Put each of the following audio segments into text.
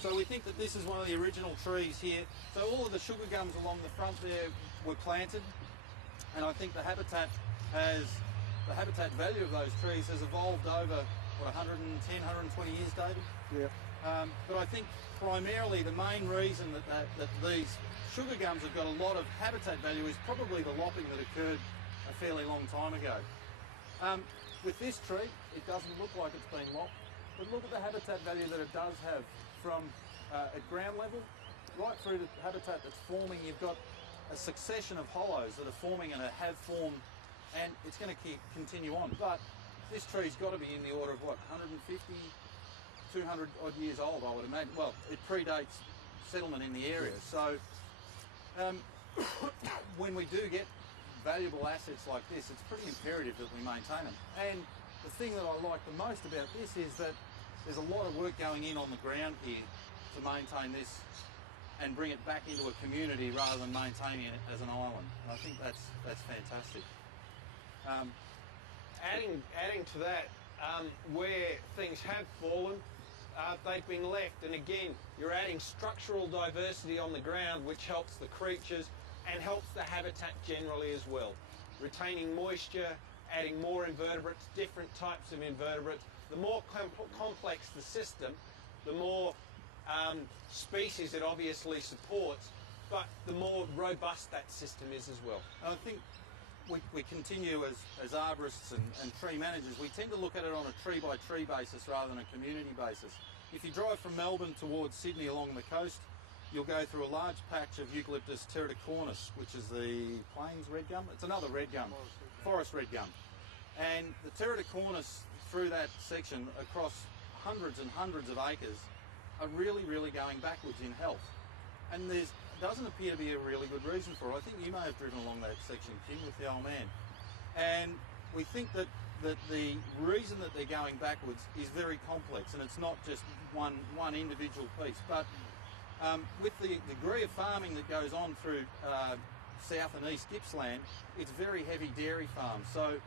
So we think that this is one of the original trees here. So all of the sugar gums along the front there were planted, and I think the habitat value of those trees has evolved over, what, 110, 120 years, David? Yeah. But I think primarily the main reason that these sugar gums have got a lot of habitat value is probably the lopping that occurred a fairly long time ago. With this tree, it doesn't look like it's been lopped, but look at the habitat value that it does have from at ground level right through the habitat that's forming. You've got a succession of hollows that are forming and have formed, and it's going to continue on. But this tree's got to be in the order of, what, 150, 200 odd years old, I would imagine. Well, it predates settlement in the area. So when we do get valuable assets like this, it's pretty imperative that we maintain them. And the thing that I like the most about this is that there's a lot of work going in on the ground here to maintain this and bring it back into a community rather than maintaining it as an island. And I think that's fantastic. Adding to that, where things have fallen, they've been left, and again, you're adding structural diversity on the ground, which helps the creatures and helps the habitat generally as well. Retaining moisture, adding more invertebrates, different types of invertebrates. The more complex the system, the more species it obviously supports, but the more robust that system is as well. I think we continue as arborists and tree managers, we tend to look at it on a tree by tree basis rather than a community basis. If you drive from Melbourne towards Sydney along the coast, you'll go through a large patch of Eucalyptus teraticornis, which is the plains red gum. It's another red gum, forest red gum. And the teraticornis through that section across hundreds and hundreds of acres are really, really going backwards in health. And there doesn't appear to be a really good reason for it. I think you may have driven along that section, Kim, with the old man. And we think that the reason that they're going backwards is very complex, and it's not just one individual piece. But with the degree of farming that goes on through South and East Gippsland, it's very heavy dairy farms. So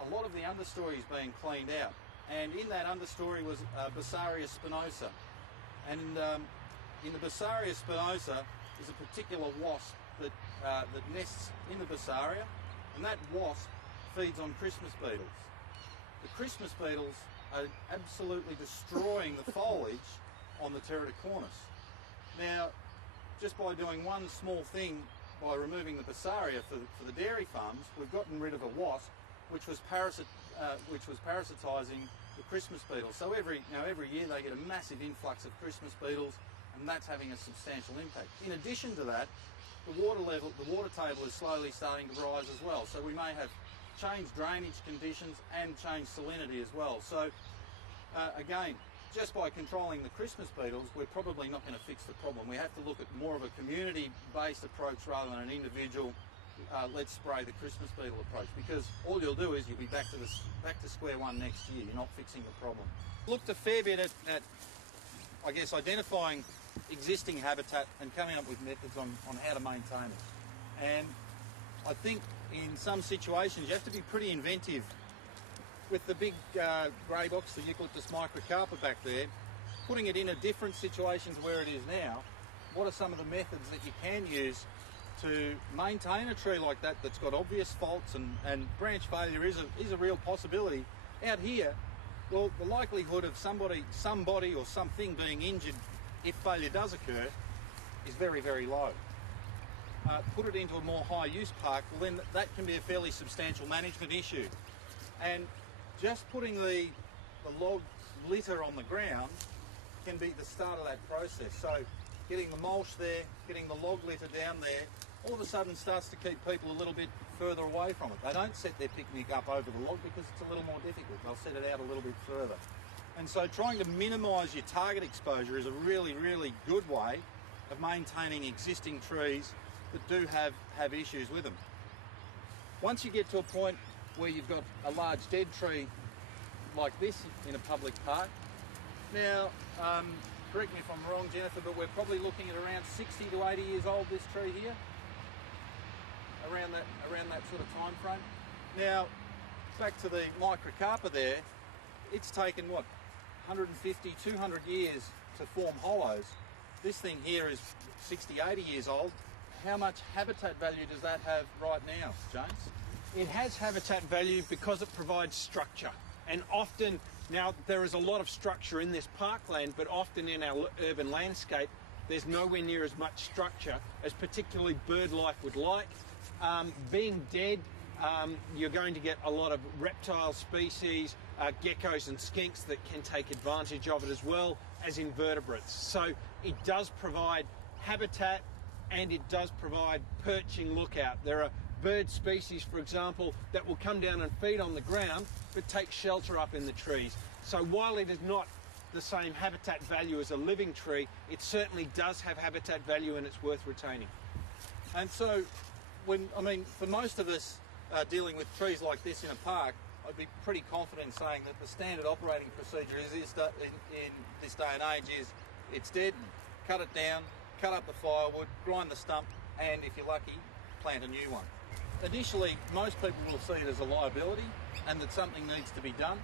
a lot of the understory is being cleaned out. And in that understory was Bassaria spinosa. And in the Bassaria spinosa is a particular wasp that nests in the Bassaria, and that wasp feeds on Christmas beetles. The Christmas beetles are absolutely destroying the foliage on the teraticornis. Now, just by doing one small thing, by removing the Bassaria for the dairy farms, we've gotten rid of a wasp which was parasitising the Christmas beetles. So every year they get a massive influx of Christmas beetles, and that's having a substantial impact. In addition to that, the water table is slowly starting to rise as well. So we may have changed drainage conditions and changed salinity as well. So again, just by controlling the Christmas beetles, we're probably not going to fix the problem. We have to look at more of a community-based approach rather than an individual, let's spray the Christmas beetle approach, because all you'll do is you'll be back to square one next year. You're not fixing the problem. Looked a fair bit at I guess, identifying existing habitat and coming up with methods on how to maintain it. And I think in some situations you have to be pretty inventive. With the big grey box, the Eucalyptus microcarpa back there, putting it in a different situations where it is now, what are some of the methods that you can use to maintain a tree like that that's got obvious faults, and branch failure is a real possibility. Out here, well, the likelihood of somebody or something being injured if failure does occur is very, very low. Put it into a more high use park, well then that can be a fairly substantial management issue. And just putting the log litter on the ground can be the start of that process. So getting the mulch there, getting the log litter down there, all of a sudden starts to keep people a little bit further away from it. They don't set their picnic up over the log because it's a little more difficult. They'll set it out a little bit further. And so trying to minimise your target exposure is a really, really good way of maintaining existing trees that do have issues with them. Once you get to a point where you've got a large dead tree like this in a public park, now, correct me if I'm wrong, Jennifer, but we're probably looking at around 60 to 80 years old, this tree here, around that sort of time frame. Now, back to the microcarpa there, it's taken, what, 150, 200 years to form hollows. This thing here is 60, 80 years old. How much habitat value does that have right now, James? It has habitat value because it provides structure. And often, now there is a lot of structure in this parkland, but often in our urban landscape, there's nowhere near as much structure as particularly bird life would like. Being dead, you're going to get a lot of reptile species, geckos and skinks that can take advantage of it, as well as invertebrates. So it does provide habitat and it does provide perching lookout. There are bird species, for example, that will come down and feed on the ground but take shelter up in the trees. So while it is not the same habitat value as a living tree, it certainly does have habitat value and it's worth retaining. And so, for most of us dealing with trees like this in a park, I'd be pretty confident saying that the standard operating procedure in this day and age is it's dead, cut it down, cut up the firewood, grind the stump, and if you're lucky, plant a new one. Initially, most people will see it as a liability and that something needs to be done.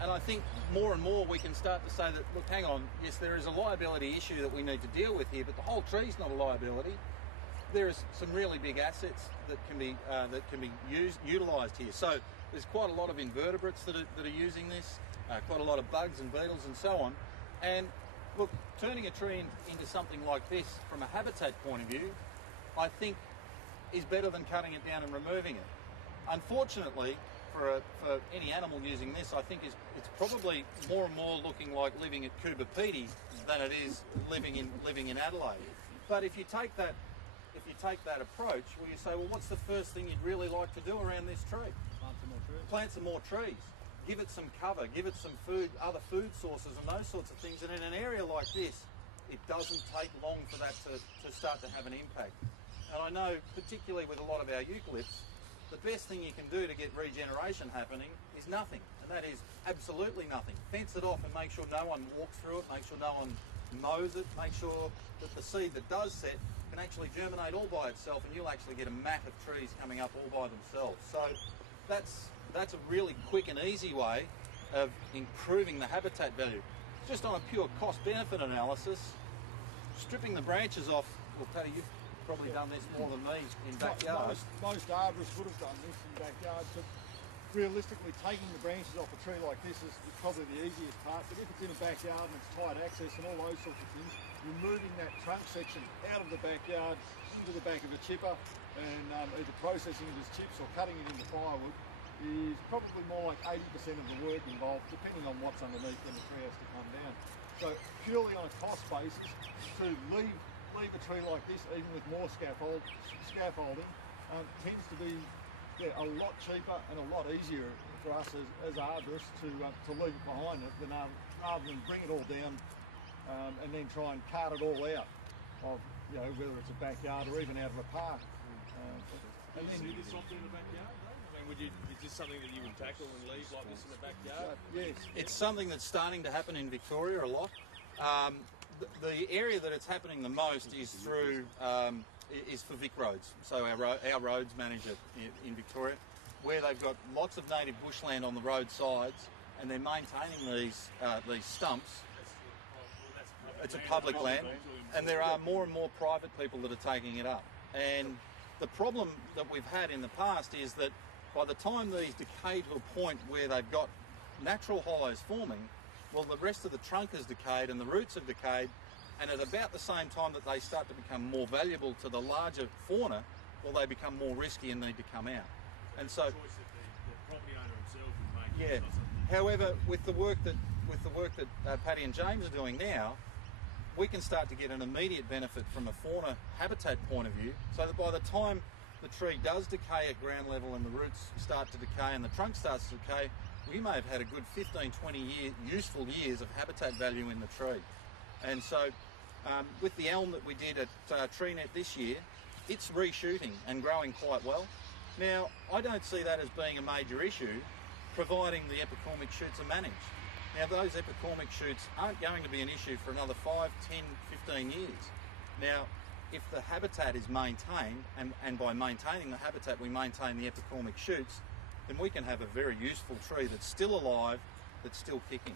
And I think more and more we can start to say that, look, hang on, yes, there is a liability issue that we need to deal with here, but the whole tree's not a liability. There is some really big assets that can be utilised here. So there's quite a lot of invertebrates that are using this, quite a lot of bugs and beetles and so on. And look, turning a tree into something like this from a habitat point of view, I think is better than cutting it down and removing it. Unfortunately, for any animal using this, I think it's probably more and more looking like living at Coober Pedy than it is living in Adelaide. But if you take that approach, well, you say, well, what's the first thing you'd really like to do around this tree? Plant some more trees. Plant some more trees. Give it some cover. Give it some food, other food sources, and those sorts of things. And in an area like this, it doesn't take long for that to start to have an impact. And I know, particularly with a lot of our eucalypts, the best thing you can do to get regeneration happening is nothing, and that is absolutely nothing. Fence it off and make sure no one walks through it, make sure no one mows it, make sure that the seed that does set can actually germinate all by itself, and you'll actually get a mat of trees coming up all by themselves. So that's a really quick and easy way of improving the habitat value. Just on a pure cost-benefit analysis, stripping the branches off, well, Paddy, you've probably done this more than me in backyards. Most arborists would have done this in backyards, but realistically taking the branches off a tree like this is probably the easiest part. But if it's in a backyard and it's tight access and all those sorts of things, removing that trunk section out of the backyard into the back of a chipper and either processing it as chips or cutting it into firewood is probably more like 80% of the work involved, depending on what's underneath when the tree has to come down. So purely on a cost basis, to leave a tree like this, even with more scaffolding, tends to be a lot cheaper and a lot easier for us as arborists to leave it behind it than rather than bring it all down and then try and cart it all out of, whether it's a backyard or even out of a park. And then do this something in the backyard, though? Is this something that you would tackle and leave like this in the backyard? Yes. It's something that's starting to happen in Victoria a lot. The area that it's happening the most is is for Vic roads. So our roads manager in Victoria, where they've got lots of native bushland on the roadsides, and they're maintaining these stumps. It's a public land, and there are more and more private people that are taking it up. And the problem that we've had in the past is that by the time these decay to a point where they've got natural hollows forming, well, the rest of the trunk has decayed and the roots have decayed, and at about the same time that they start to become more valuable to the larger fauna, well, they become more risky and need to come out. And so, choice that the property owner himself is making. yeah. However, with the work that Paddy and James are doing now, we can start to get an immediate benefit from a fauna habitat point of view, so that by the time the tree does decay at ground level and the roots start to decay and the trunk starts to decay, we may have had a good 15, 20 useful years of habitat value in the tree. And so with the elm that we did at TreeNet this year, it's reshooting and growing quite well. Now, I don't see that as being a major issue, providing the epicormic shoots are managed. Now, those epicormic shoots aren't going to be an issue for another 5, 10, 15 years. Now, if the habitat is maintained, and by maintaining the habitat we maintain the epicormic shoots, then we can have a very useful tree that's still alive, that's still kicking.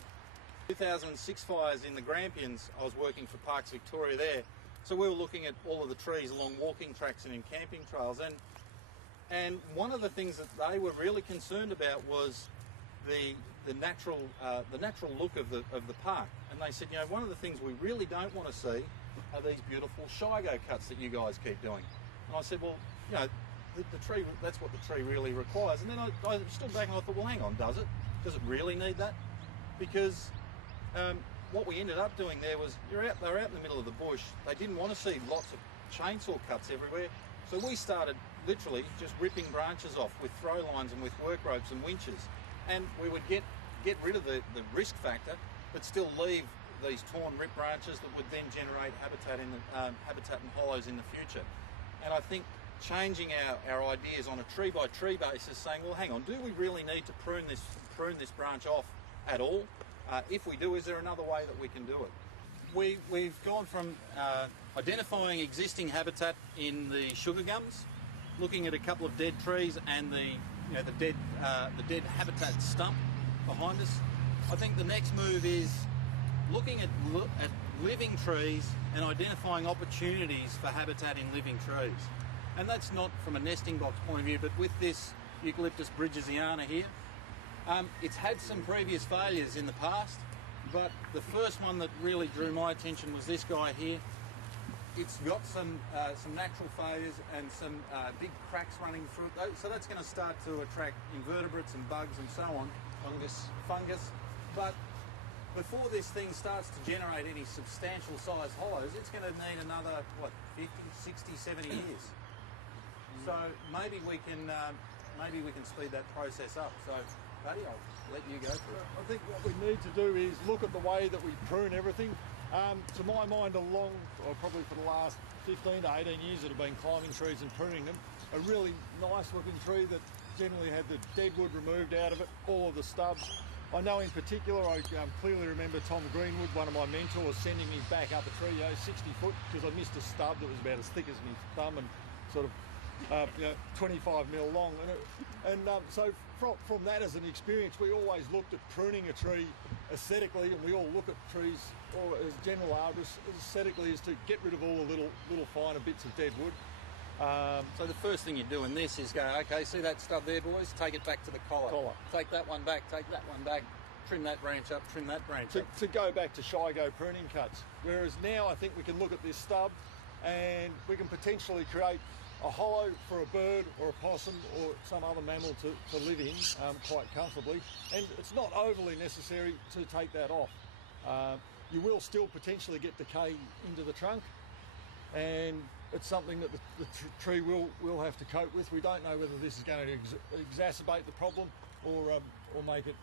2006 fires in the Grampians, I was working for Parks Victoria there, so we were looking at all of the trees along walking tracks and in camping trails, and one of the things that they were really concerned about was the natural look of the park. And they said, you know, one of the things we really don't want to see are these beautiful Shigo cuts that you guys keep doing. And I said, well, you know, the tree, that's what the tree really requires. And then I stood back and I thought, well, hang on, does it? Does it really need that? Because what we ended up doing there was, they were out in the middle of the bush. They didn't want to see lots of chainsaw cuts everywhere. So we started literally just ripping branches off with throw lines and with work ropes and winches. And we would get rid of the risk factor, but still leave these torn, ripped branches that would then generate habitat and hollows in the future. And I think changing our ideas on a tree by tree basis, saying, well, hang on, do we really need to prune this branch off at all? If we do, is there another way that we can do it? We've gone from identifying existing habitat in the sugar gums, looking at a couple of dead trees and the dead habitat stump behind us. I think the next move is looking at living trees and identifying opportunities for habitat in living trees. And that's not from a nesting box point of view, but with this Eucalyptus bridgesiana here, it's had some previous failures in the past, but the first one that really drew my attention was this guy here. It's got some natural failures and some big cracks running through it, so that's going to start to attract invertebrates and bugs and so on. Fungus. But before this thing starts to generate any substantial size hollows, it's going to need another, 50, 60, 70 years. So maybe we can speed that process up. So, Buddy, I'll let you go for it. I think what we need to do is look at the way that we prune everything. To my mind, probably for the last 15 to 18 years that have been climbing trees and pruning them, a really nice looking tree that generally had the dead wood removed out of it, all of the stubs. I know in particular, I clearly remember Tom Greenwood, one of my mentors, sending me back up a tree, 60 foot, because I missed a stub that was about as thick as my thumb and sort of 25 mil long. So from that as an experience, we always looked at pruning a tree aesthetically, and we all look at trees, or as general arborists, aesthetically, is to get rid of all the little finer bits of dead wood. So the first thing you do in this is go, okay, see that stub there, boys? Take it back to the collar. Take that one back, trim that branch up, trim that branch up. To go back to Shigo pruning cuts. Whereas now I think we can look at this stub and we can potentially create a hollow for a bird or a possum or some other mammal to live in quite comfortably. And it's not overly necessary to take that off. You will still potentially get decay into the trunk, and it's something that the tree will have to cope with. We don't know whether this is going to exacerbate the problem or make it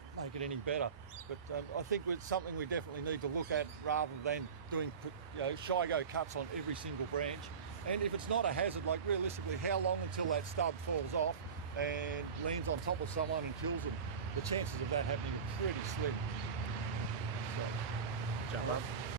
any better. But I think it's something we definitely need to look at rather than doing Shigo cuts on every single branch. And if it's not a hazard, like realistically, how long until that stub falls off and lands on top of someone and kills them? The chances of that happening are pretty slim. So, jump up.